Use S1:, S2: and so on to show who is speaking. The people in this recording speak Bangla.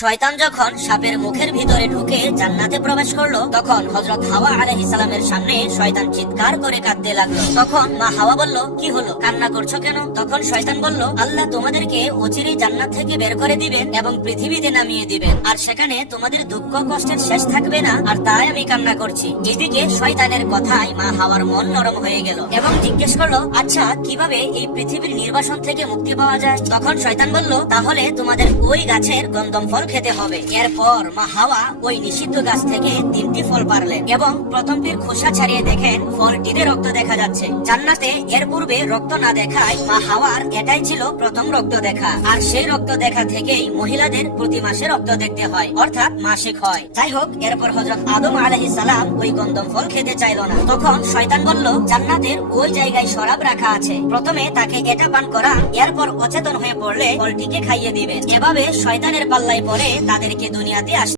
S1: শয়তান যখন সাপের মুখের ভিতরে ঢুকে জান্নাতে প্রবেশ করল, তখন হজরত হাওয়া আলাইহিস সালামের সামনে শয়তান চিৎকার করে কাঁদতে লাগল। তখন মা হাওয়া বলল, কি হলো? কান্না করছ কেন? তখন শয়তান বলল, আল্লাহ তোমাদেরকে অচিরেই জান্নাত থেকে বের করে দিবেন এবং পৃথিবীতে নামিয়ে দিবেন। আর সেখানে তোমাদের দুঃখ কষ্টের শেষ থাকবে না, আর তাই আমি কান্না করছি। এদিকে শয়তানের কথায় মা হাওয়ার মন নরম হয়ে গেল এবং জিজ্ঞেস করল আচ্ছা কীভাবে এই পৃথিবীর নির্বাসন থেকে মুক্তি পাওয়া যায়? তখন শয়তান বলল, তাহলে তোমাদের ওই গাছের গন্ধম ফল খেতে হবে। এরপর মা হাওয়া ওই নিষিদ্ধ গাছ থেকে তিনটি ফল পারলেন এবং প্রথমটির খোসা ছাড়িয়ে দেখেন ফলটিতে রক্ত দেখা যাচ্ছে। জান্নাতে এর পূর্বে রক্ত না দেখায় মা হাওয়ার এটাই ছিল প্রথম রক্ত দেখা। আর সেই রক্ত দেখা থেকেই মহিলাদের প্রতি মাসে রক্ত দেখতে হয়, অর্থাৎ মাসিক হয়। যাই হোক এরপর হজরত আদম আলাইহিস সালাম ওই গন্ধম ফল খেতে চাইলো না। তখন শয়তান বলল, জান্নাতের ওই জায়গায় শরাব রাখা আছে। প্রথমে তাকে এটা পান করা, এরপর অচেতন হয়ে পড়লে ফলটিকে খাইয়ে দিবেন। এভাবে শয়তানের পাল্লায় পরে তাদেরকে দুনিয়াতে আসতে